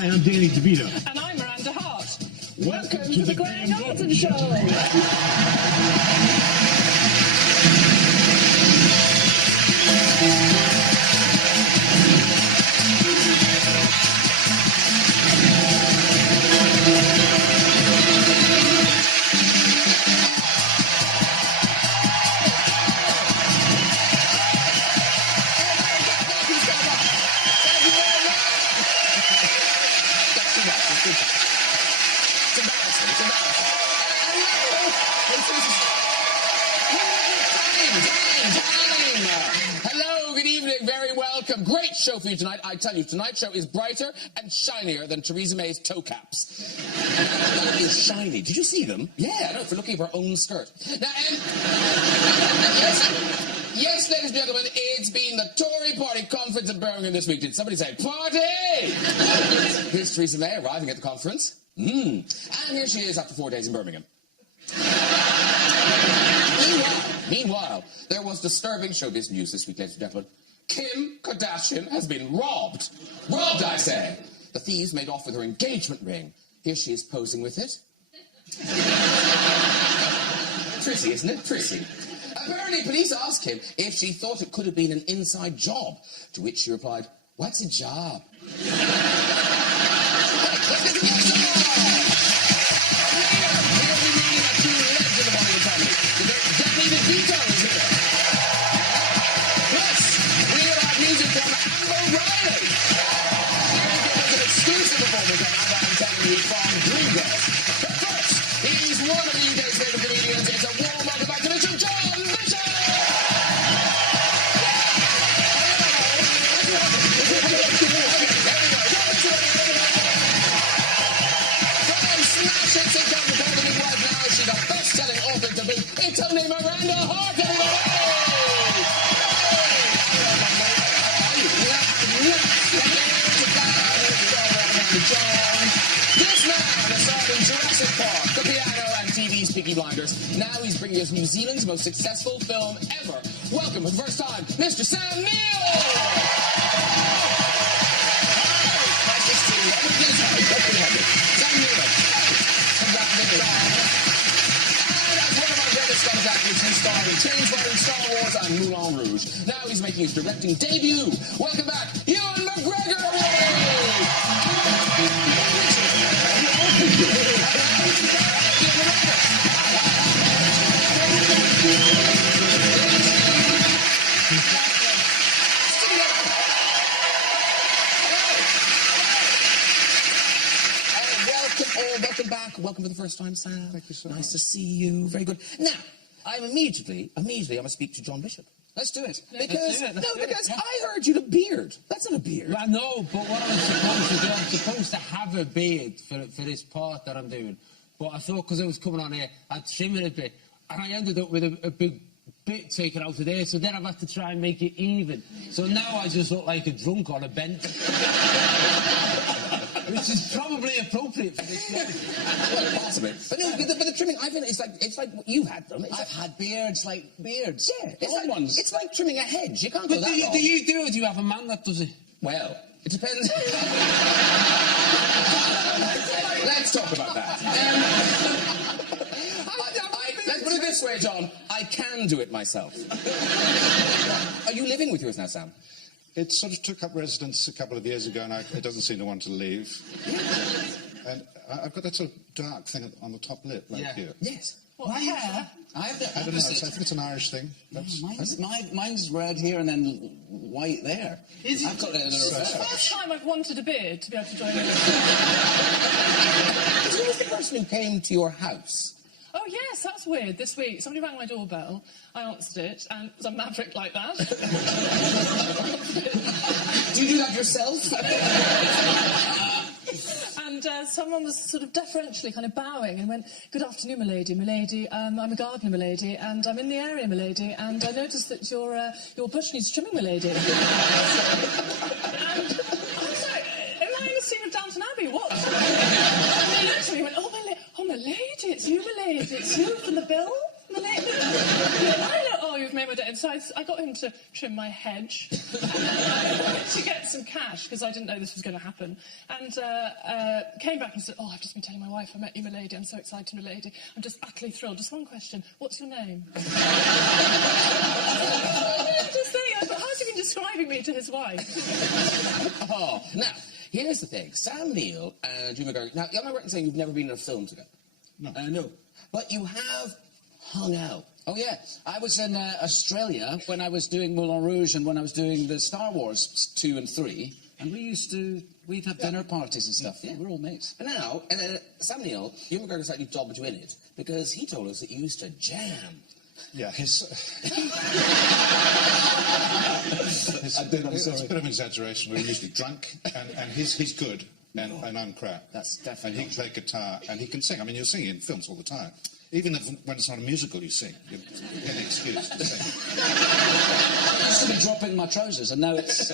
Hi, I'm Danny DeVito. And I'm Miranda Hart. Welcome to the Graham Norton Show. Hello, good evening, very welcome. Great show for you tonight. I tell you, tonight's show is brighter and shinier than Theresa May's toe caps. That is shiny. Did you see them? Yeah, I know, for looking at her own skirt. Now, yes, ladies and gentlemen, it's been the Tory Party conference in Birmingham this week. Did somebody say, party? Here's Theresa May arriving at the conference. And here she is after 4 days in Birmingham. Meanwhile, there was disturbing showbiz news this week, ladies and gentlemen. Kim Kardashian has been robbed. Robbed, I say. The thieves made off with her engagement ring. Here she is posing with it. Trissy, isn't it? Trissy. Apparently, police asked Kim if she thought it could have been an inside job, to which she replied, "What's a job?" DeVito is here. Plus, we will have music from Amber Riley. Here is an exclusive performance of Amber, I'm telling you, from Dreamgirls. But first, he's one of the UK's favourite comedians. It's a warm welcome back to Mr. John Bishop! From Smash Hits and Come to the Midwife now, she's a best-selling author to boot. It's only Miranda Hart, everybody! This man has starred in Jurassic Park, The Piano, and TV's Peaky Blinders. Now he's bringing us New Zealand's most successful film ever. Welcome for the first time, Mr. Sam Neill! Hi, nice to see you. Sam Neill. Scottish actors who starred in Trainspotting, Star Wars, and Moulin Rouge. Now he's making his directing debut. Welcome back, Ewan McGregor! Welcome back. Welcome for the first time, Sam. Thank you so much. Nice to see you. Very good. Now, I'm immediately, I want to speak to John Bishop. Let's do it. Because I heard you had a beard. That's not a beard. Well, no, but what I'm supposed to do, I'm supposed to have a beard for this part that I'm doing. But I thought because I was coming on here, I'd trim it a bit. And I ended up with a big bit taken out of there, so then I've had to try and make it even. So now I just look like a drunk on a bench. Which is probably appropriate for this show. Well, possibly. But no, but the trimming, I think it's like you had them. I've had beards like beards. Yeah, it's like trimming a hedge. You can't go But that long. do you do it, or do you have a man that does it? Well, it depends. Let's talk about that. Let's put it this way, John. I can do it myself. Are you living with yours now, Sam? It sort of took up residence a couple of years ago, and it doesn't seem to want to leave. And I've got that sort of dark thing on the top lip, like here. Yes. What, hair? I don't know. I think it's an Irish thing. Mine's red here and then white there. I've got it in a It's the first time I've wanted a beard to be able to join in. Who was the person who came to your house? Oh, yes, that's weird. This week, somebody rang my doorbell. I answered it, and it was a maverick like that. Do you do that yourself? And someone was sort of deferentially kind of bowing and went, "Good afternoon, milady. Milady, I'm a gardener, milady, and I'm in the area, milady, and I noticed that your bush needs trimming, milady." And I was like, "Am I in a scene of Downton Abbey? What?" And they looked at me and went, "Oh, milady, it's you, milady. It's you from the bill, milady." I know, "Oh, you've made my day. So I got him to trim my hedge to get some cash, because I didn't know this was going to happen. And came back and said, oh, I've just been telling my wife I met you, milady. I'm so excited, milady. I'm just utterly thrilled. Just one question. What's your name? Just saying, I thought, how's he been describing me to his wife? Oh, now, here's the thing. Sam Neill and Ewan McGregor... Now, am I right in saying you've never been in a film together? No. No. But you have hung out. Oh, yeah. I was in Australia when I was doing Moulin Rouge and when I was doing the Star Wars 2 and 3. And we'd have dinner parties and stuff. Yeah, we're all mates. And now, Sam Neill, Ewan McGregor slightly dobbed you in it, because he told us that you used to jam. Yeah, his... I did, I'm It's sorry. a bit of an exaggeration. We're usually drunk, and he's good, and I'm crap. That's definitely And he can play guitar, and he can sing. I mean, you're singing in films all the time. Even when it's not a musical, you sing. You get an excuse to sing. I used to be dropping my trousers, and now it's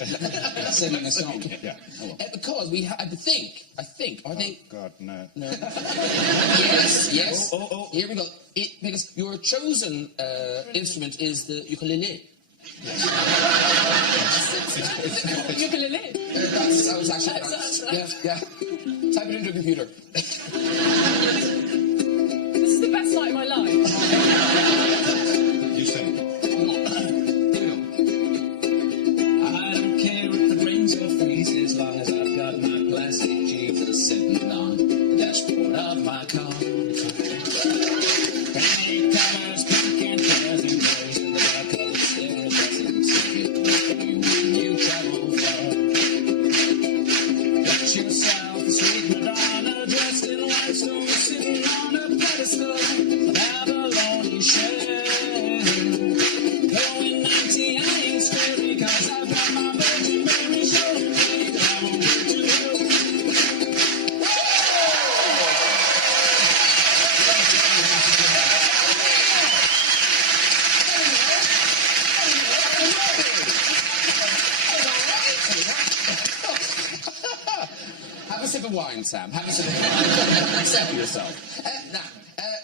singing a song. Yeah. Oh, well. Because we I think, are they... Oh, God, no. No. Yes. Oh. Here we go. Because your chosen instrument is the ukulele. Ukulele. That was actually... Yeah. Type it into a computer. This is the best night of my life. You sing. I don't care if it rains or freezes, as long as I've got my plastic jeans sitting on the dashboard of my car. Paint colors, pink and fuzzy, rose in the dark colored stare, doesn't take it with you when you travel far. Got yourself a sweet Madonna dressed in white stone, sitting on a pedestal, Babylonian shell. Going 90, I ain't scared because I've got my Virgin Mary showing me that I won't get too low. Have a sip of wine, Sam. Have a sip of wine. Accept yourself. Now,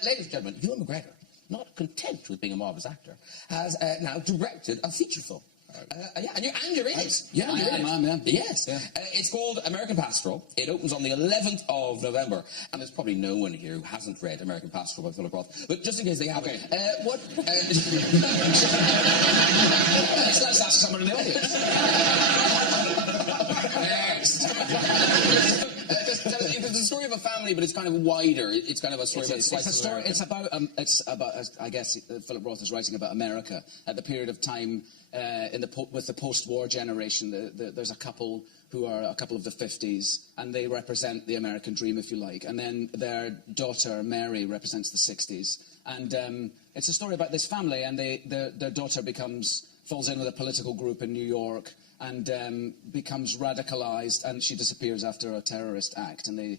ladies and gentlemen, Ewan McGregor, not content with being a marvellous actor, has now directed a feature film. Yeah, and you're in it. Yeah, I you're in am, it. yeah. Yes. Yeah. It's called American Pastoral. It opens on the 11th of November. And there's probably no one here who hasn't read American Pastoral by Philip Roth. But just in case they haven't, Let's ask someone in the audience. Next. It's a story of a family, but it's kind of wider. It's kind of a story about It's slice a of story. America. It's about. I guess Philip Roth is writing about America at the period of time with the post-war generation. There's a couple who are a couple of the 50s, and they represent the American dream, if you like. And then their daughter Mary represents the 60s. And it's a story about this family, and their daughter falls in with a political group in New York and becomes radicalized, and she disappears after a terrorist act. And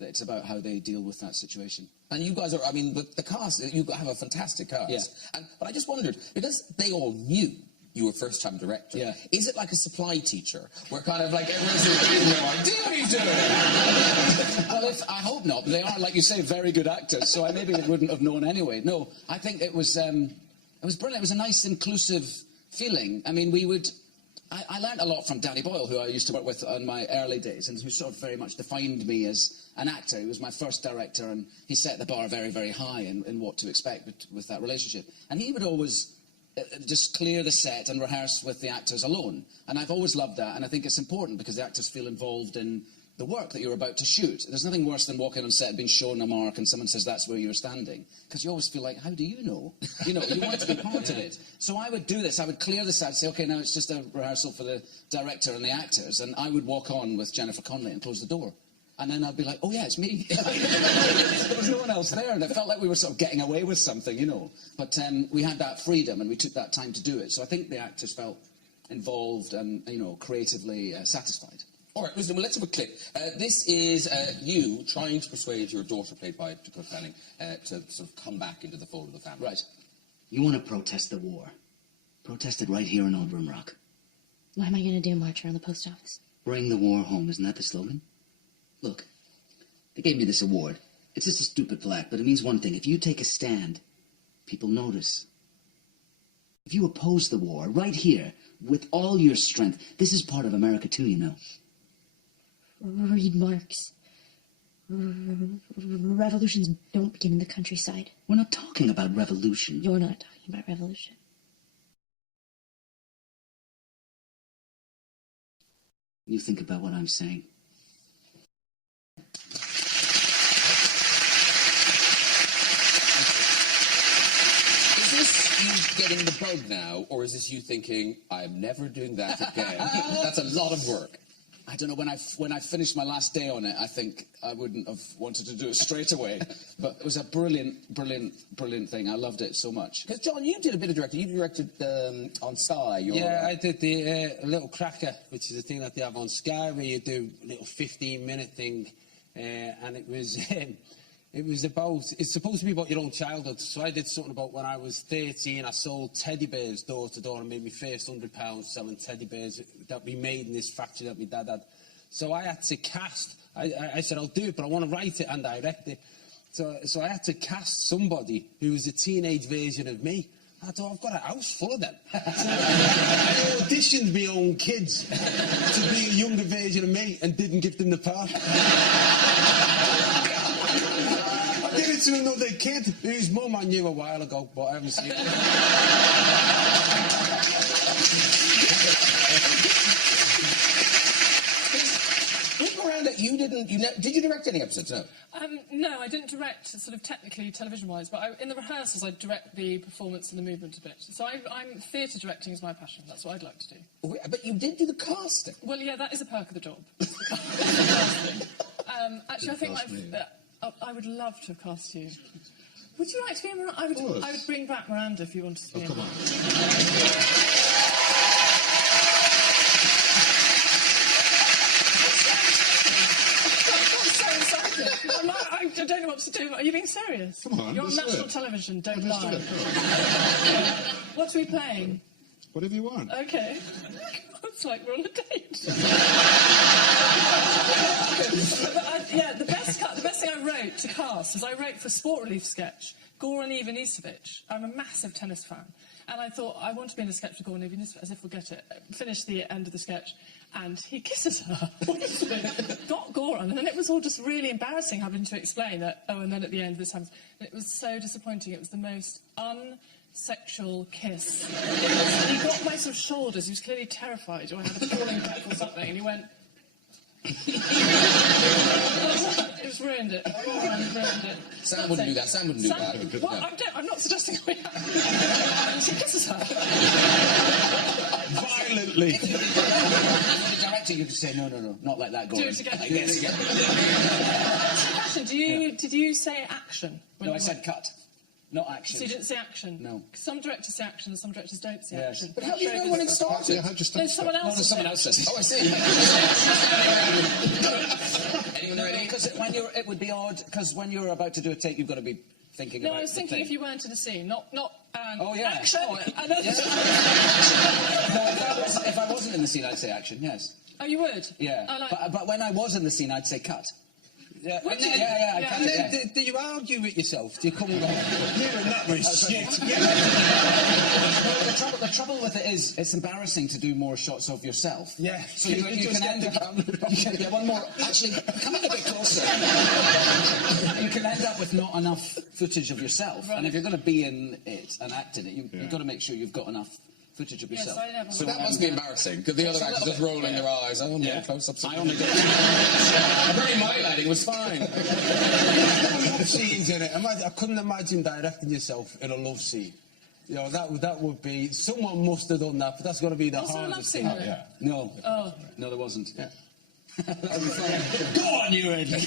it's about how they deal with that situation. And you guys are, I mean, the cast, you have a fantastic cast. Yeah. But I just wondered, because they all knew you were first-time director, Yeah. is it like a supply teacher, where kind of like everyone's no idea what he's doing? Well, I hope not. They are, like you say, very good actors, so I maybe wouldn't have known anyway. No, I think it was brilliant. It was a nice, inclusive feeling. I mean, I learned a lot from Danny Boyle, who I used to work with in my early days, and who sort of very much defined me as an actor. He was my first director, and he set the bar very, very high in what to expect with that relationship. And he would always just clear the set and rehearse with the actors alone. And I've always loved that, and I think it's important because the actors feel involved in the work that you're about to shoot. There's nothing worse than walking on set and being shown a mark and someone says that's where you were standing. Because you always feel like, how do you know? You want to be part of it. So I would do this. I would clear the set and say, OK, now it's just a rehearsal for the director and the actors. And I would walk on with Jennifer Connelly and close the door. And then I'd be like, oh, yeah, it's me. There was no one else there. And it felt like we were sort of getting away with something, But we had that freedom and we took that time to do it. So I think the actors felt involved and, creatively satisfied. All right, listen, well, let's have a clip. This is you trying to persuade your daughter, played by Dakota Fanning, to sort of come back into the fold of the family. Right. You want to protest the war. Protest it right here in Old Rock. What am I going to do, march around the post office? Bring the war home, isn't that the slogan? Look, they gave me this award. It's just a stupid plaque, but it means one thing. If you take a stand, people notice. If you oppose the war right here with all your strength, this is part of America too, you know. Read Marx. Revolutions don't begin in the countryside. We're not talking about revolution. You're not talking about revolution. You think about what I'm saying. Is this you getting the bug now, or is this you thinking, I'm never doing that again? That's a lot of work. I don't know, when I finished my last day on it, I think I wouldn't have wanted to do it straight away. But it was a brilliant thing. I loved it so much. Because, John, you did a bit of directing. You directed on Sky. Yeah, I did the Little Cracker, which is a thing that they have on Sky, where you do a little 15-minute thing. And it was it's supposed to be about your own childhood. So I did something about when I was 13, I sold teddy bears door to door and made my first £100 selling teddy bears that we made in this factory that my dad had. So I had to cast, I said, I'll do it, but I want to write it and direct it. So I had to cast somebody who was a teenage version of me. I thought, I've got a house full of them. So I auditioned my own kids to be a younger version of me and didn't give them the part. I did it to another kid whose mum I knew a while ago, but I haven't seen it. With Miranda, did you direct any episodes? No. No, I didn't direct, sort of technically television-wise, but in the rehearsals I direct the performance and the movement a bit. So I'm theatre directing is my passion. That's what I'd like to do. But you did do the casting. Well, yeah, that is a perk of the job. Actually, I think I would love to have cast you. Would you like to be in Miranda? I would bring back Miranda if you wanted to be in. Come on. I don't know what to do. Are you being serious? Come on, you're on let's do national it. television. Don't Let's lie. do it. What are we playing? Whatever you want. Okay. It's like we're on a date. The best thing I wrote to cast is I wrote for a Sport Relief sketch, Goran Ivanisevic. I'm a massive tennis fan. And I thought, I want to be in a sketch with Goran Ivanisevic, as if we'll get it. Finish the end of the sketch, and he kisses her. Got Goran, and then it was all just really embarrassing having to explain that, and then at the end this happens. And it was so disappointing. It was the most unsexual kiss. He got my sort of shoulders. He was clearly terrified, or I had a falling back or something, and he went... It was ruined it. Ruined it. Sam wouldn't do that. Sam wouldn't do that. Well, I'm not suggesting we have. She kisses her. Violently. The director, you could say, no, not like that, Goran. Do it again. Do it again. Question, did you say action? No, I said cut. Not action. So you didn't say action? No. Some directors say action and some directors don't say Yes. action. But how do you know when it started? Yeah, how'd you start? No, someone else. No, someone else says it. Oh, I see. Anyone ready? Because it would be odd, because when you're about to do a take, you've got to be thinking No, about I was thinking the if you weren't in a scene, not Oh, yeah. action. Oh, And then... No, if I wasn't in the scene, I'd say action, yes. Oh, you would? Yeah. I like... But when I was in the scene, I'd say cut. Yeah, Would you? Yeah, Yeah. cut And it, then yeah. do you argue with yourself? Do you come and go, you and that was shit? The trouble with it is, it's embarrassing to do more shots of yourself. Yeah. So you just can get end up... You can get one more... Actually, come in a bit closer. You can end up with not enough footage of yourself. Right. And if you're going to be in it and act in it, you've got to make sure you've got enough footage of yourself. Yes, I never... So that must be embarrassing, because the other It's a actors little just bit, rolling their eyes. I only had close-ups. I only got... Very highlighting was fine. Scenes in it. I couldn't imagine directing yourself in a love scene. You know, that would be... Someone must have done that, but that's got to be the Was there a love hardest scene? thing. Yeah. No. Oh. No, there wasn't. Yeah. Go on, you Eddie.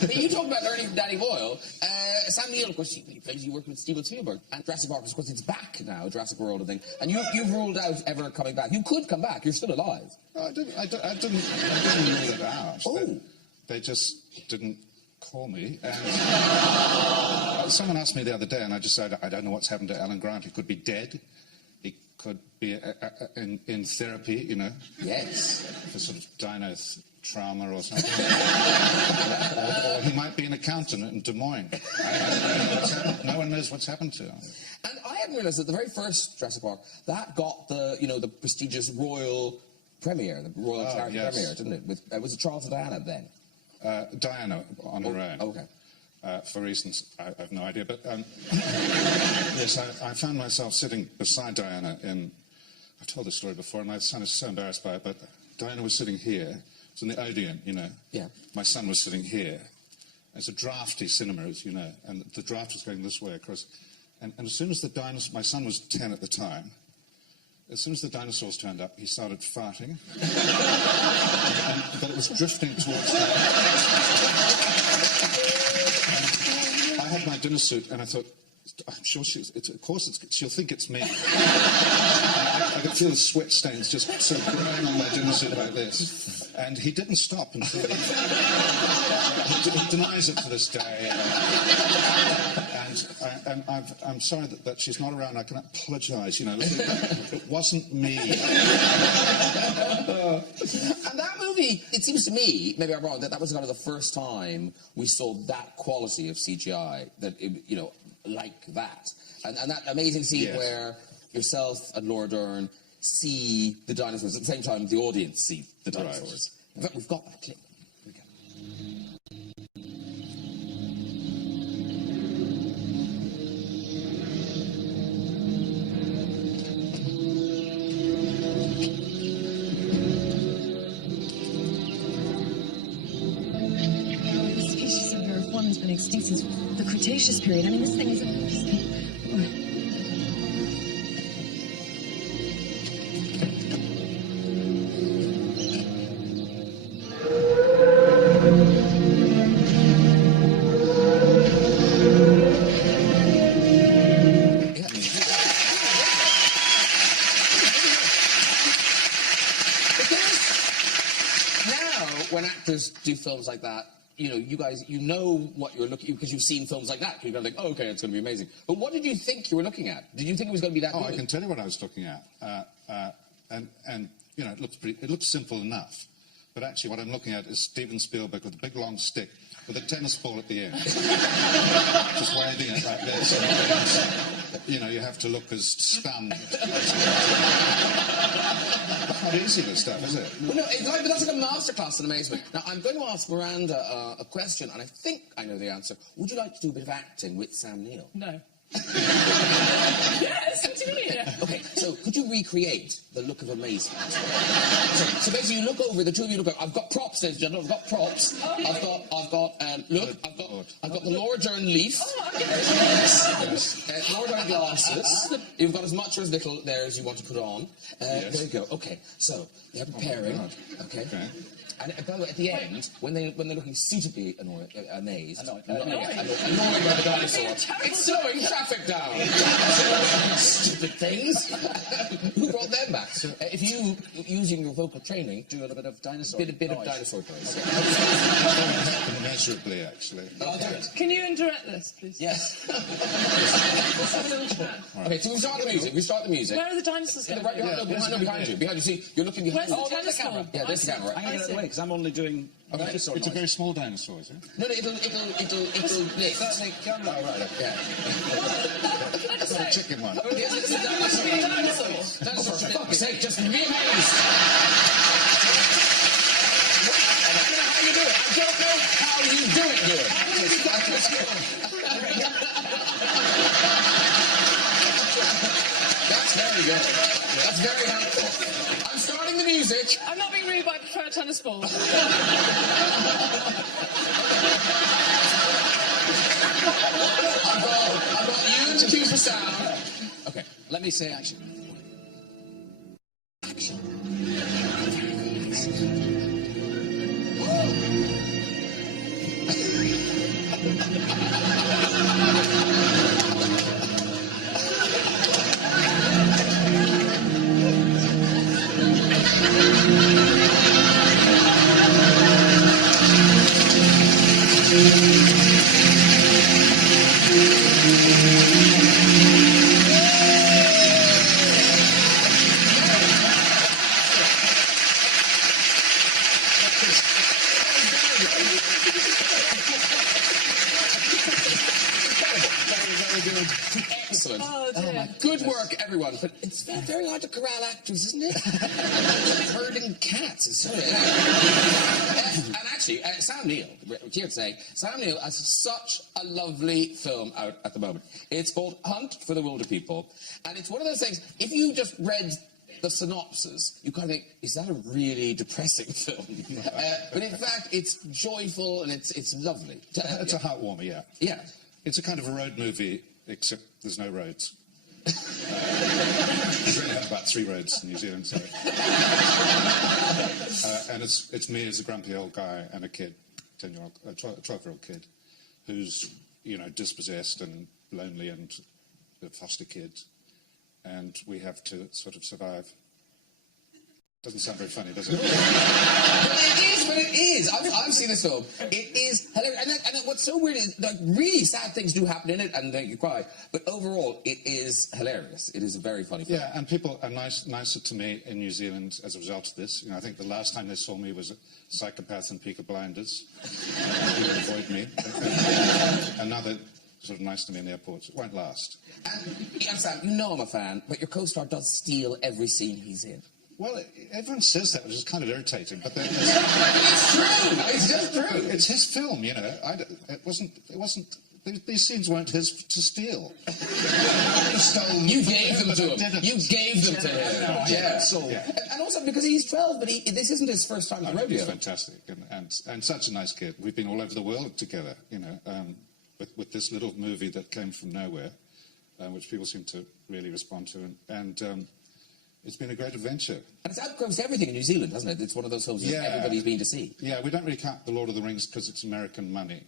But you talk about learning from Danny Boyle. Sam Neill, of course, you worked with Steven Spielberg. And Jurassic Park, of course, it's back now, Jurassic World and thing. And you've ruled out ever coming back. You could come back. You're still alive. No, I didn't rule it out. Oh. They just didn't call me. And someone asked me the other day, and I just said, I don't know what's happened to Alan Grant. He could be dead. He could be in therapy, you know, Yes. for sort of trauma or something. or he might be an accountant in Des Moines. No one knows what's happened to him. And I hadn't realised that the very first Jurassic Park, that got the, you know, the prestigious royal premiere, the royal charity yes. premiere, didn't it? Was it Charles and Diana then? Diana on her own. Okay. For reasons I have no idea, but yes, I found myself sitting beside Diana in. I've told this story before, and my son is so embarrassed by it. But Diana was sitting here. It was in the Odeon, you know. Yeah. My son was sitting here. It's a drafty cinema, as you know, and the draft was going this way across. And as soon as the dinosaur, my son was 10 at the time. As soon as the dinosaurs turned up, he started farting. But it was drifting towards me. I had my dinner suit, and I thought, I'm sure she'll think it's me. I could feel the sweat stains just sort of growing on my dinner suit like this. And he didn't stop until he denies it to this day. And I'm sorry that she's not around. I can apologise, you know. It wasn't me. And that movie, it seems to me, maybe I'm wrong, that was kind of the first time we saw that quality of CGI, that, you know, like that. And that amazing scene Yes. where yourself and Laura Dern see the dinosaurs at the same time the audience see the dinosaurs. Right. In fact, we've got that clip. Here we go. The species of Earth 1 has been extinct since the Cretaceous period. I mean, this thing is... When actors do films like that, you know, you guys, you know what you're looking, because you've seen films like that. You're going to think, oh, okay, it's going to be amazing. But what did you think you were looking at? Did you think it was going to be that good? I can tell you what I was looking at. And you know, it looks simple enough. But actually what I'm looking at is Steven Spielberg with a big long stick with a tennis ball at the end. Just waving it like this. And, you know, you have to look as stunned. Not easy, this stuff, is it? Well, no, it's like, but that's like a masterclass in amazement. Now, I'm going to ask Miranda a question, and I think I know the answer. Would you like to do a bit of acting with Sam Neill? No. Yes, continue. Okay, so could you recreate the look of amazement? So basically, you look over, the two of you look over. I've got props, ladies and gentlemen. I've got props. I've got the Laura Dern leaf. Laura Dern glasses. You've got as much or as little there as you want to put on. There you go. Okay, so they're preparing. Okay. And by the way, at the end, when they're looking suitably amazed, annoyed by the dinosaur, it's slowing traffic down. Stupid things. Who brought them back? If you, using your vocal training, Do a little bit of dinosaur bit of dinosaur noise. Immeasurably, actually. I'll do it. Can you indirect this, please? Yes. Okay, so we start the music. Where are the dinosaurs going? Right behind you. Behind you. See, you're looking behind Where's you. the tennis ball? Yeah, there's the camera. I'm going to get out of the way because I'm only doing dinosaur It's a noise. very small dinosaur, is it? No, it'll lift. Camera. Oh, right, okay. Yeah. I've got a chicken one. Yes, it's a dinosaur. Dinosaur, for fuck's sake, just be amazed. I don't know how you do it. I don't know how you do it good. That's very good. That's very helpful. I'm starting the music. I'm not being rude, but I prefer a tennis ball. I've got you and the cue for sound. Okay. Let me say action. Action. good to excellent. Oh, dear. my good work, everyone. But it's very hard to corral actors, isn't it? Herding cats. It's sort of... and actually, Sam Neill, we're here to say, Sam Neill has such a lovely film out at the moment. It's called Hunt for the Wilder People. And it's one of those things, if you just read the synopsis, you kind of think, is that a really depressing film? But in fact, it's joyful and it's lovely. It's a heartwarmer, yeah. Yeah. It's a kind of a road movie, except there's no roads. We really have about 3 roads in New Zealand, so... and it's me as a grumpy old guy and a kid, 12-year-old kid, who's, you know, dispossessed and lonely and a foster kid. And we have to sort of survive. Doesn't sound very funny, does it? But it is. I've seen this film. It is hilarious. And what's so weird is, like, really sad things do happen in it and make you cry. But overall, it is hilarious. It is a very funny film. Yeah, and people are nicer to me in New Zealand as a result of this. You know, I think the last time they saw me was a Psychopath and Peaky Blinders. People avoid me. And now they're sort of nice to me in the airports. It won't last. And Sam, you know I'm a fan, but your co-star does steal every scene he's in. Well, everyone says that, which is kind of irritating, but then... It's true! It's just true! It's his film, you know. It wasn't... These scenes weren't his to steal. You gave them to him. You gave them to him. Yeah. And also because he's 12, but this isn't his first time at the rodeo. He's fantastic, and such a nice kid. We've been all over the world together, you know, with this little movie that came from nowhere, which people seem to really respond to, and it's been a great adventure. And it's outgrossed everything in New Zealand, hasn't it? It's one of those films that everybody's been to see. Yeah, we don't really count The Lord of the Rings because it's American money.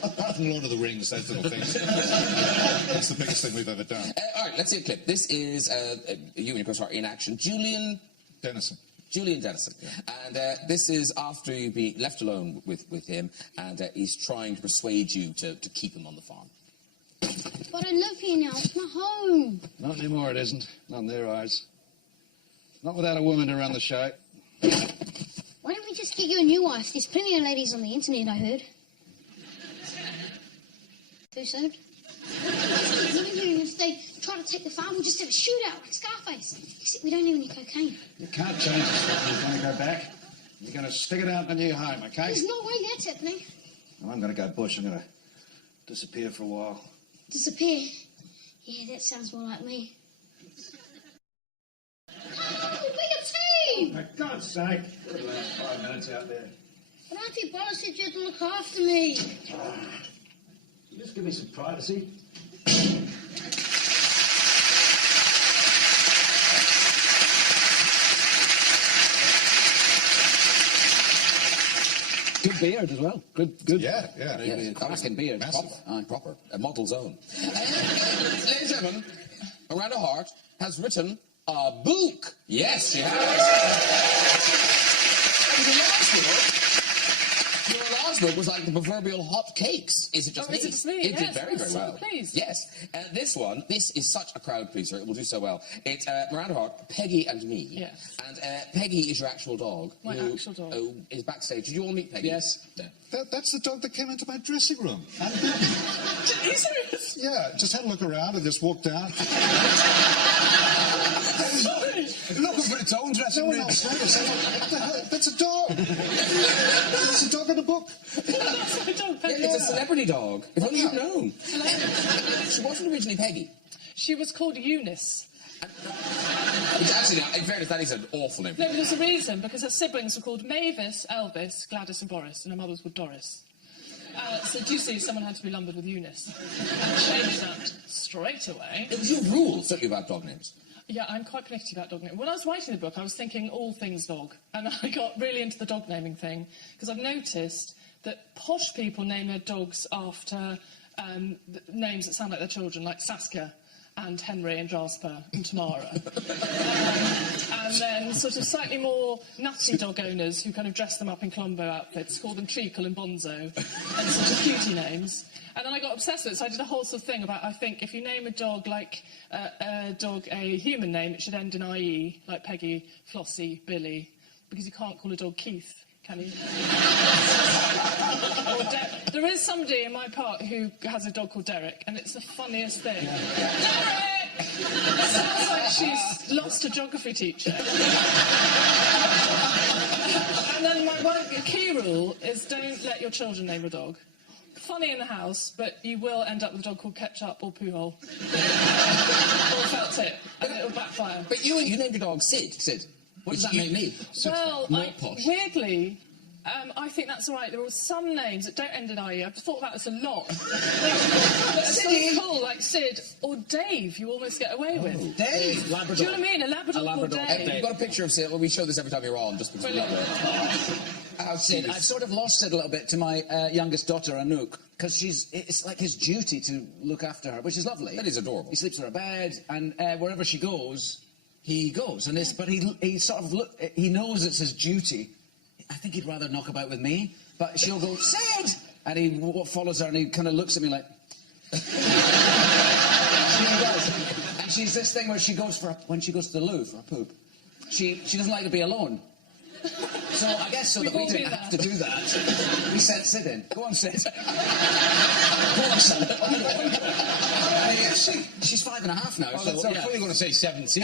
Apart from Lord of the Rings, those little things. That's the biggest thing we've ever done. All right, let's see a clip. This is you and your co-star in action, Julian Dennison. Yeah. And this is after you've been left alone with him, and he's trying to persuade you to keep him on the farm. But I live here now. It's my home. Not anymore, it isn't. Not in their eyes. Not without a woman to run the show. Why don't we just get you a new wife? There's plenty of ladies on the internet, I heard. Too soon? If they try to take the farm, we'll just have a shootout like Scarface. Except we don't have any cocaine. You can't change this stuff. You're going to go back. You're going to stick it out in a new home, okay? There's no way that's happening. Well, I'm going to go bush. I'm going to disappear for a while. Disappear? Yeah, that sounds more like me. Oh, bigger team! For God's sake. For the last 5 minutes out there. But Auntie Bola said you had to look after me. Just give me some privacy. Good beard as well. Good. Yeah. Cracking beard. Proper. A model's own. Ladies and gentlemen, Miranda Hart has written a book. Yes, she has. And your last book was like the proverbial hot cakes. Is it just me? Is it just me? It did very, very well. So pleased. Yes. This is such a crowd pleaser. It will do so well. It's Miranda Hart, Peggy and me. Yes. And Peggy is your actual dog. My actual dog. Who is backstage. Did you all meet Peggy? Yes. Yeah. That's the dog that came into my dressing room. Are you serious? Yeah, just had a look around and just walked down. Looking for its own dressing room. No, serious. What the hell? That's a dog. It's a dog in a book. That's my dog, Peggy. It's a celebrity dog. If only you'd known. She wasn't originally Peggy. She was called Eunice. Which actually, now, in fairness, that is an awful name. No, but there's a reason, because her siblings were called Mavis, Elvis, Gladys and Boris, and her mother was called Doris. So do you see, someone had to be lumbered with Eunice. And changed that straight away. It was your rules, don't you, about dog names? Yeah, I'm quite connected about dog naming. When I was writing the book, I was thinking all things dog. And I got really into the dog naming thing, because I've noticed that posh people name their dogs after names that sound like their children, like Saskia and Henry and Jasper and Tamara. And then sort of slightly more nutty dog owners who kind of dress them up in Colombo outfits, call them Treacle and Bonzo, and sort of cutie names. And then I got obsessed with it, so I did a whole sort of thing about, I think, if you name a dog like a human name, it should end in IE, like Peggy, Flossie, Billy, because you can't call a dog Keith. can you? There is somebody in my part who has a dog called Derek, and it's the funniest thing. Derek! It sounds like she's lost a geography teacher. And then my key rule is don't let your children name a dog. Funny in the house, but you will end up with a dog called Ketchup or Poohole. Or Felt Tip, and it'll backfire. But you named your dog Sid. Sid. What does that make me? Well, Not posh. weirdly, I think that's all right. There are some names that don't end in IE. I've thought about this a lot. That are so cool, like Sid or Dave, you almost get away with. Dave? Labrador. Do you know what I mean? A Labrador called Dave. You've got a picture of Sid. Well, we show this every time you're on, just because we love it. Sid, I've sort of lost Sid a little bit to my youngest daughter, Anouk, because it's like his duty to look after her, which is lovely. That is adorable. He sleeps in her bed, and wherever she goes, he goes. And but he sort of he knows it's his duty. I think he'd rather knock about with me, but she'll go, Sid! And he follows her and he kind of looks at me like... She does. And she's this thing where she goes when she goes to the loo for a poop, she doesn't like to be alone. So I guess so that we didn't have to do that, we sent Sid in. Go on, Sid. Go on, son. She's 5.5 now. Oh, So, I thought you were going to say 17.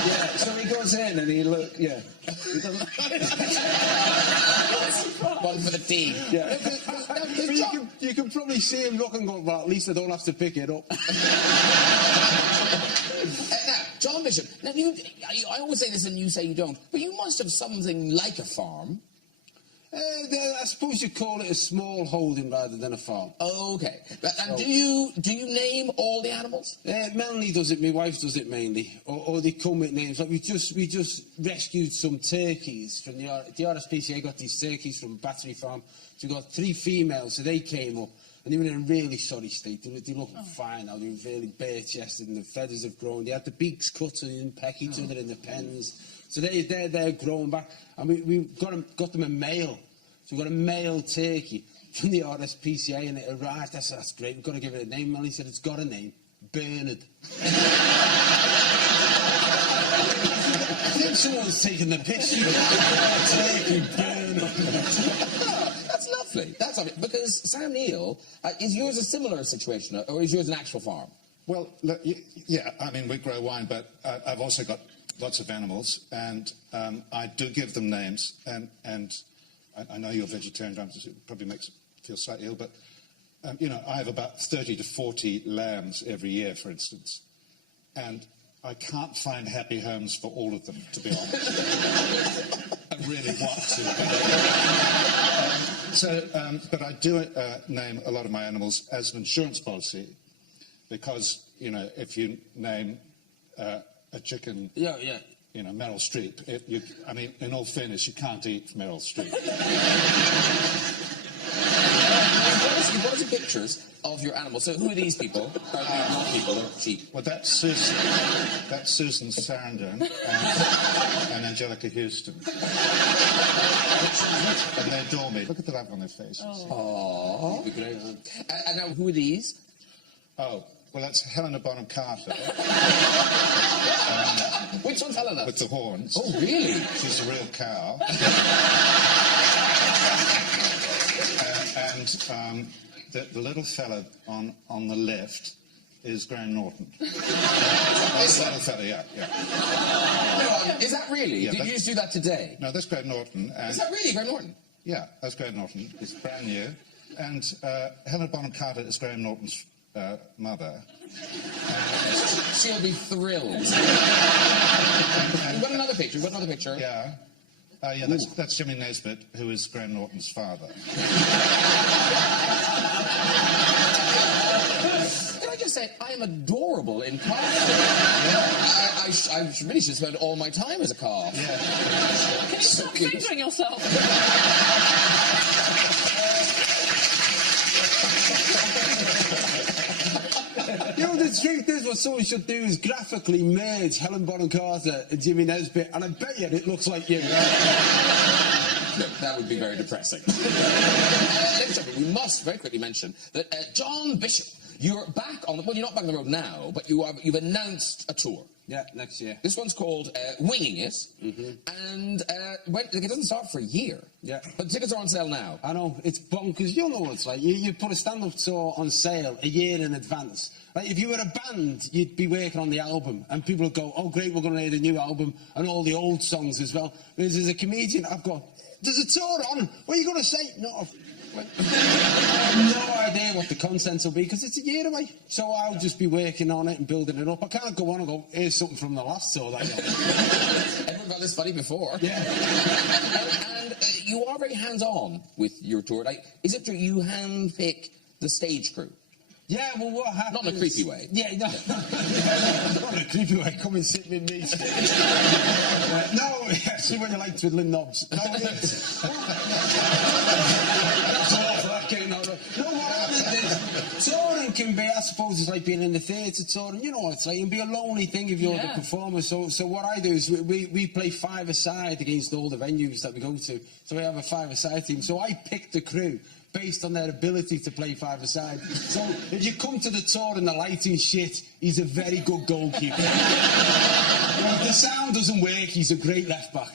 Yeah, so he goes in and he look, yeah. He doesn't... One for the team. Yeah. You can probably see him look and go, well, at least I don't have to pick it up. Now, John Bishop, now I always say this and you say you don't, but you must have something like a farm. I suppose you call it a small holding rather than a farm. Okay. And do you name all the animals? Melanie does it, my wife does it mainly. Or they come with names. Like we just rescued some turkeys from the RSPCA got these turkeys from Battery Farm. So we got 3 females, so they came up. And they were in a really sorry state. They look fine now. They were really bare-chested and the feathers have grown. They had the beaks cut and they didn't peck each other in the pens. So they're growing back. And we got them a male. So we got a male turkey from the RSPCA and it arrived. I said, that's great. We've got to give it a name. Melanie said, it's got a name. Bernard. I think someone's taking the piss. Turkey Bernard. That's lovely. That's lovely. Because Sam Neill, is yours a similar situation, or is yours an actual farm? Well, look, yeah, I mean, we grow wine, but I've also got lots of animals, and I do give them names, and I know you're vegetarian, it probably makes you feel slightly ill, but, you know, I have about 30 to 40 lambs every year, for instance, and I can't find happy homes for all of them, to be honest. I really want to. But I do name a lot of my animals as an insurance policy, because, you know, if you name a chicken... Yeah. You know, Meryl Streep. I mean, in all fairness, you can't eat Meryl Streep. What are the pictures of your animals? So who are these people? Not people, they're sheep. Well, that's Susan Sarandon and Angelica Houston. And they adore me. Look at the love on their faces. Oh. And now, who are these? Oh, well, that's Helena Bonham Carter. Which one's Helena? With the horns. Oh, really? She's a real cow. The little fella on the left is Graham Norton. The little fella, yeah. No, is that really? Yeah, Did you just do that today? No, that's Graham Norton. Is that really Graham Norton? Yeah, that's Graham Norton. It's brand new. And Helena Bonham Carter is Graham Norton's mother. She'll be thrilled. We've got another picture. Yeah. That's Jimmy Nesbitt, who is Graham Norton's father. Can I just say, I am adorable in costume. I really should spend all my time as a calf. Yeah. Can you stop fingering yourself? You know, the truth is, what someone should do is graphically merge Helen Bonham Carter and Jimmy Nesbitt, and I bet you it looks like you. No, that would be very depressing. Ladies and gentlemen, we must very quickly mention that John Bishop You're back on the... Well, you're not back on the road now, but you've announced a tour. Yeah, next year. This one's called Winging It, and it doesn't start for a year. Yeah. But the tickets are on sale now. I know, it's bonkers. You know what it's like. You put a stand-up tour on sale a year in advance. Like, if you were a band, you'd be working on the album, and people would go, oh, great, we're going to hear the new album, and all the old songs as well. Whereas as a comedian, I've got, there's a tour on, what are you going to say? No, I have no idea what the content will be, because it's a year away. So I'll just be working on it and building it up. I can't go on and go, here's something from the last tour that I got. Everyone got this funny before. Yeah. and you are very hands-on with your tour. Like, is it true you handpick the stage crew? Yeah, well, what happens... Not in a creepy way. Yeah, no. Not in a creepy way. Come and sit with me. No, see what you like twiddling knobs. No, that's awful. That getting out of... No, what happens is, touring can be, I suppose, it's like being in the theatre touring. You know what it's like. It can be a lonely thing if you're the performer. So what I do is we play five-a-side against all the venues that we go to. So we have a five-a-side team. So I pick the crew based on their ability to play five-a-side. So if you come to the tour and the lighting shit, he's a very good goalkeeper. If the sound doesn't work, he's a great left-back.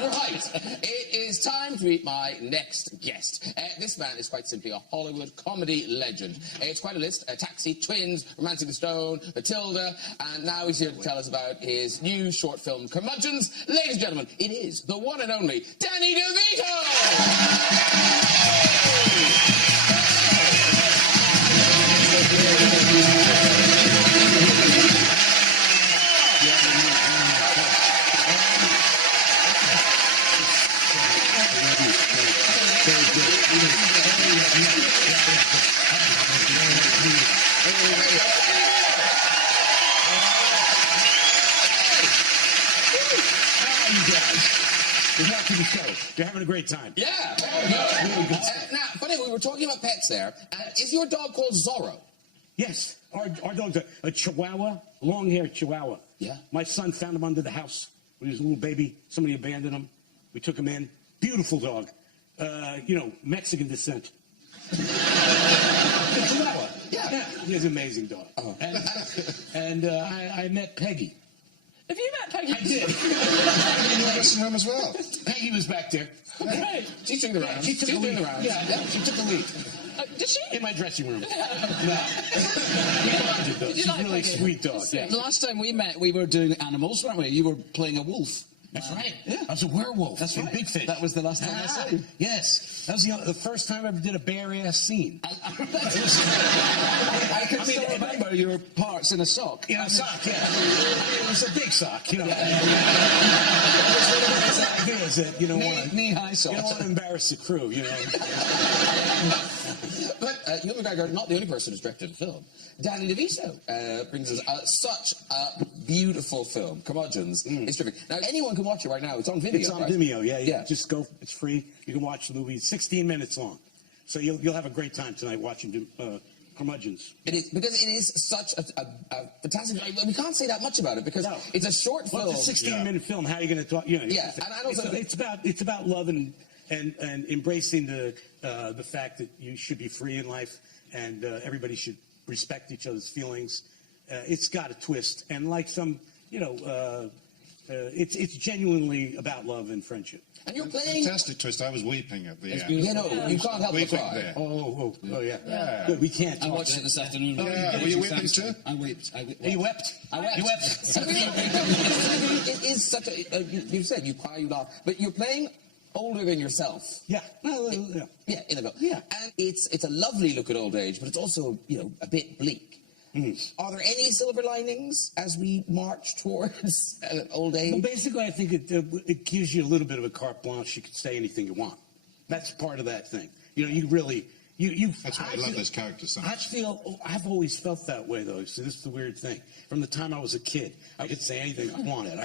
Right. It is time to meet my next guest. This man is quite simply a Hollywood comedy legend. It's quite a list. Taxi, Twins, Romancing the Stone, Matilda, and now he's here to tell us about his new short film, Curmudgeons. Ladies and gentlemen, it is the one and only Danny DeVito! You're having a great time. Yeah. Really good. Now, funny, we were talking about pets there. Is your dog called Zorro? Yes. Our dog's a Chihuahua, long-haired Chihuahua. Yeah. My son found him under the house when he was a little baby. Somebody abandoned him. We took him in. Beautiful dog. Mexican descent. Chihuahua. Yeah. He's an amazing dog. And I met Peggy. Have you met Peggy? I did. In your dressing room as well. Peggy was back there. Great. She's doing the rounds. She took the lead. Yeah, she took the lead. Did she? In my dressing room. No. She's a really sweet dog. Yeah. The last time we met, we were doing animals, weren't we? You were playing a wolf. That's right. Yeah. I was a werewolf. That's right. Big Fish. That was the last time I saw you. Yes. That was the first time I ever did a bare-ass scene. I can still remember your parts in a sock. In a sock, yeah. It was a big sock, you know. Knee-high sock. You don't want to embarrass the crew, you know. But Ewan McGregor, not the only person who's directed a film. Danny DeVito brings us such a beautiful film. Curmudgeons. It's terrific. Now, anyone can watch it right now. It's on video, It's on right? Vimeo, yeah. Just go. It's free. You can watch the movie. It's 16 minutes long. So you'll have a great time tonight watching Curmudgeons. It is, because it is such a fantastic... We can't say that much about it, because it's a short film. Well, it's a 16-minute film. How are you going to talk... You know, yeah, and also... It's about love and embracing the fact that you should be free in life, and everybody should respect each other's feelings. It's got a twist, and like some, it's genuinely about love and friendship. And you're playing... Fantastic twist. I was weeping at the end. You know, you can't help but cry. There. Oh, yeah. Good, we can't talk. I watched it this afternoon. Yeah, were you weeping too? I wept. You wept? I wept. You wept? It is such a... you said you cry, you laugh, but you're playing older than yourself. Yeah. Yeah. Yeah, in a film. Yeah. And it's a lovely look at old age, but it's also, a bit bleak. Are there any silver linings as we march towards old age? Well, basically, I think it gives you a little bit of a carte blanche. You can say anything you want. That's part of that thing. You really... That's why I love this character so much. I've always felt that way, though. So this is the weird thing. From the time I was a kid, I could say anything I wanted. And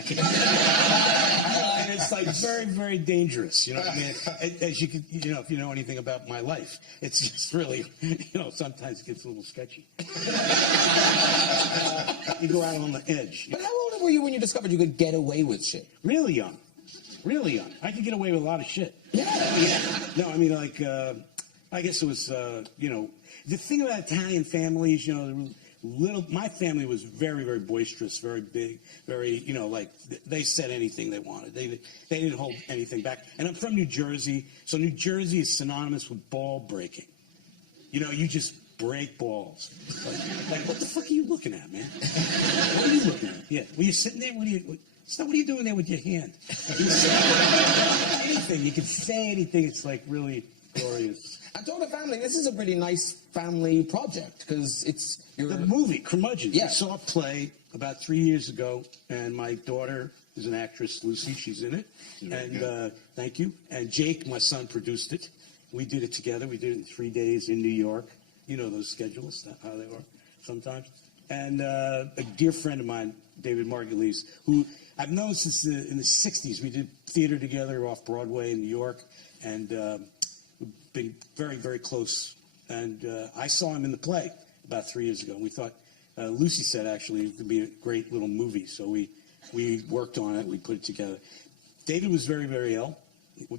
it's like very, very dangerous. You know what I mean? As you could, if you know anything about my life, it's just really, sometimes it gets a little sketchy. You go out on the edge. But how old were you when you discovered you could get away with shit? Really young. Really young. I could get away with a lot of shit. Yeah. No, I mean, I guess it was, you know, the thing about Italian families, you know, my family was very, very boisterous, very big, very, you know, like they said anything they wanted. They didn't hold anything back. And I'm from New Jersey, so New Jersey is synonymous with ball breaking. You know, you just break balls. Like what the fuck are you looking at, man? What are you looking at? Yeah, were you sitting there? What are you doing there with your hand? Anything, you can say anything. It's like really glorious. And talking about family, this is a really nice family project because it's the movie Curmudgeons. Yeah. I saw a play about 3 years ago, and my daughter is an actress, Lucy. She's in it, and thank you. And Jake, my son, produced it. We did it together. We did it in 3 days in New York. You know those schedules, how they are sometimes. And a dear friend of mine, David Margulies, who I've known since in the 60s. We did theater together off Broadway in New York, and we've been very, very close. And I saw him in the play about 3 years ago. And we thought, Lucy said actually it would be a great little movie. So we worked on it. We put it together. David was very, very ill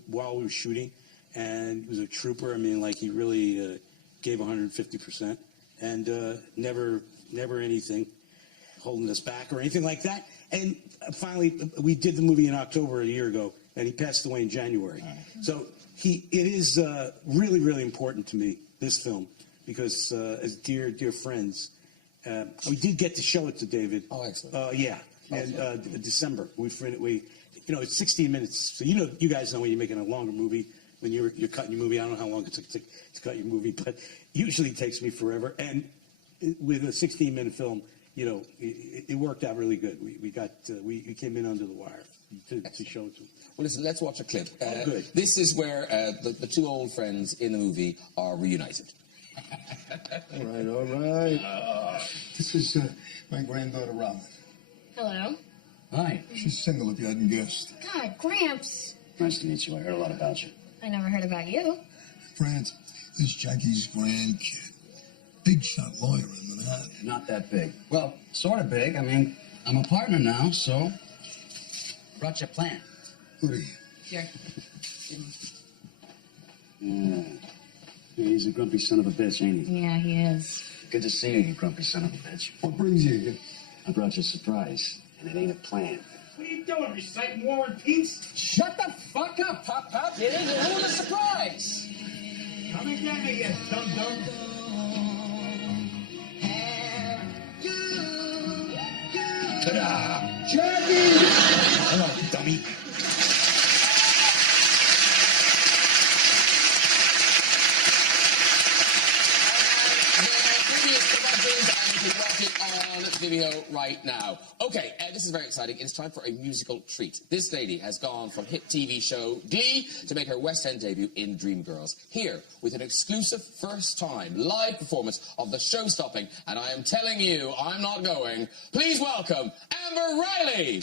while we were shooting. And he was a trooper. I mean, like he really gave 150%. And never anything holding us back or anything like that. And finally, we did the movie in October a year ago, and he passed away in January. So it is really, really important to me, this film, because as dear, dear friends, we did get to show it to David. Oh, excellent. Yeah, and December. You know, it's 16 minutes. So you guys know when you're making a longer movie, when you're cutting your movie. I don't know how long it took to cut your movie, but usually it takes me forever. And with a 16-minute film, you know, it worked out really good. We came in under the wire to show it to them. Well, listen, let's watch a clip. Good. This is where the two old friends in the movie are reunited. All right. This is my granddaughter, Robin. Hello. Hi. She's single, if you hadn't guessed. God, Gramps. Nice to meet you. I heard a lot about you. I never heard about you. France is Jackie's grandkid. Big shot lawyer in Manhattan. Not that big. Well, sort of big. I mean, I'm a partner now, so brought you a plant. Who are you? Here. Yeah. He's a grumpy son of a bitch, ain't he? Yeah, he is. Good to see you, you grumpy son of a bitch. What brings you here? I brought you a surprise, and it ain't a plant. What are you doing, reciting War and Peace? Shut the fuck up, Pop. It ain't a little surprise. Come and get me, you dum-dum. Ta-da! Jackie! Hello, dummy. Video right now. Okay, this is very exciting. It's time for a musical treat. This lady has gone from hit TV show Glee to make her West End debut in Dreamgirls. Here, with an exclusive first-time live performance of the show-stopping, and I am telling you, I'm not going. Please welcome Amber Riley.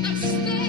I'm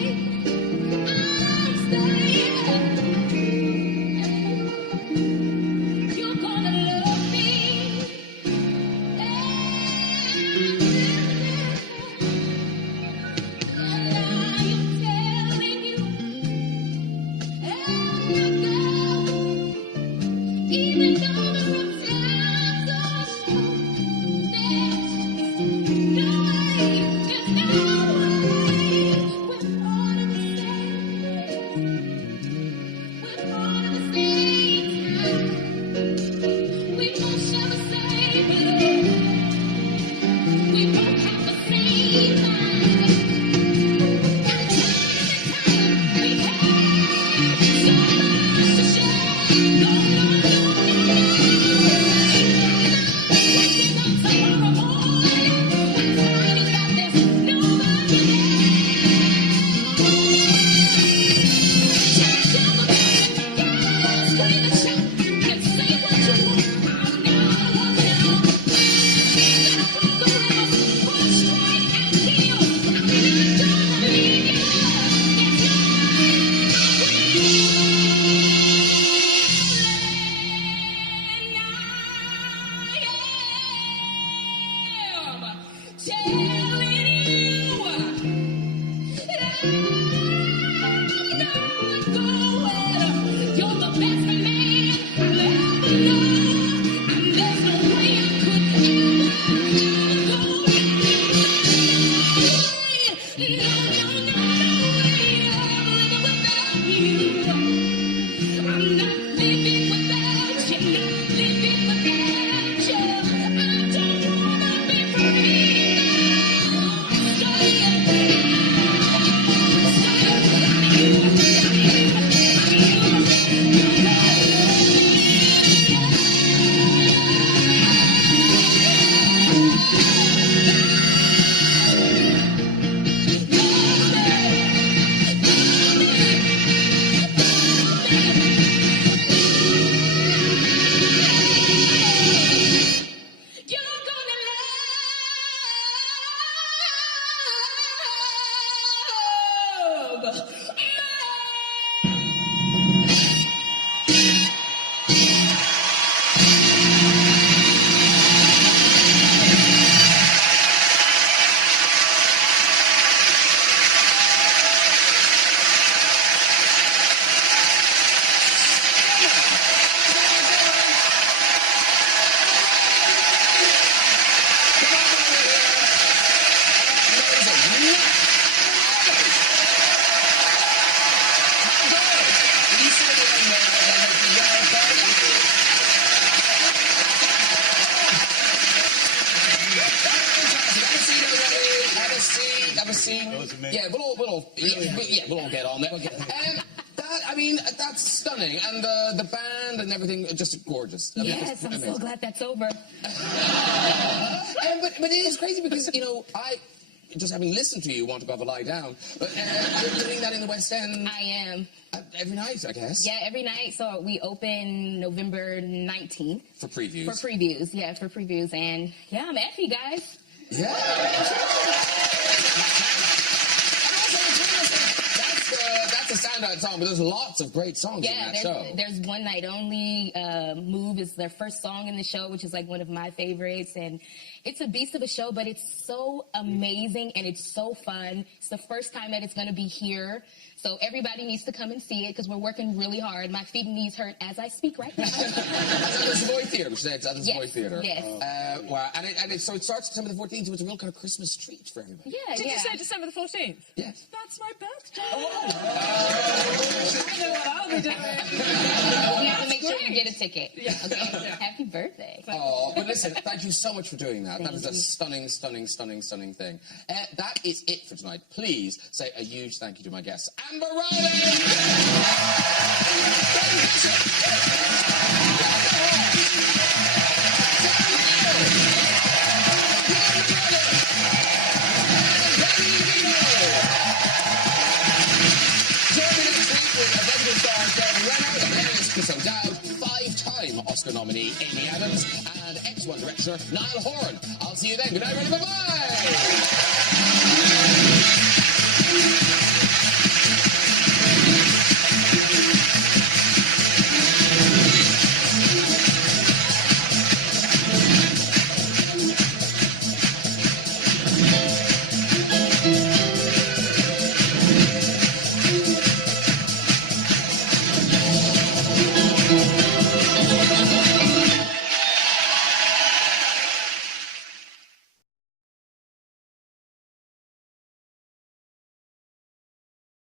Yeah, we'll all get on there. That's stunning, and the band and everything, just gorgeous. I mean, Yes, I'm so glad that's over. but it is crazy because, you know, I, just having listened to you, want to go have a lie down, but you're doing that in the West End. I am. Every night, I guess. Yeah, every night. So we open November 19th. For previews. For previews. And yeah, I'm happy, guys. Yeah. That's a standout song, but there's lots of great songs in that show. There's One Night Only. Move is their first song in the show, which is like one of my favorites. And it's a beast of a show, but it's so amazing and it's so fun. It's the first time that it's going to be here. So everybody needs to come and see it because we're working really hard. My feet and knees hurt as I speak right now. It's at the Savoy Theatre, which is at the Savoy Theatre. Yes. Wow. So it starts December the 14th, so it's a real kind of Christmas treat for everybody. Yeah, Did you say December the 14th? Yes. That's my birthday. I know what I'll be doing. We have to make sure you get a ticket. Yeah. Okay. Yeah. Happy birthday. Oh, but listen, thank you so much for doing that. That is a stunning thing. That is it for tonight. Please say a huge thank you to my guests. Amber Riley! Five-time Oscar nominee Amy Adams and Ep2 director Niall Horan. I'll see you then. Good night, everybody. Bye-bye.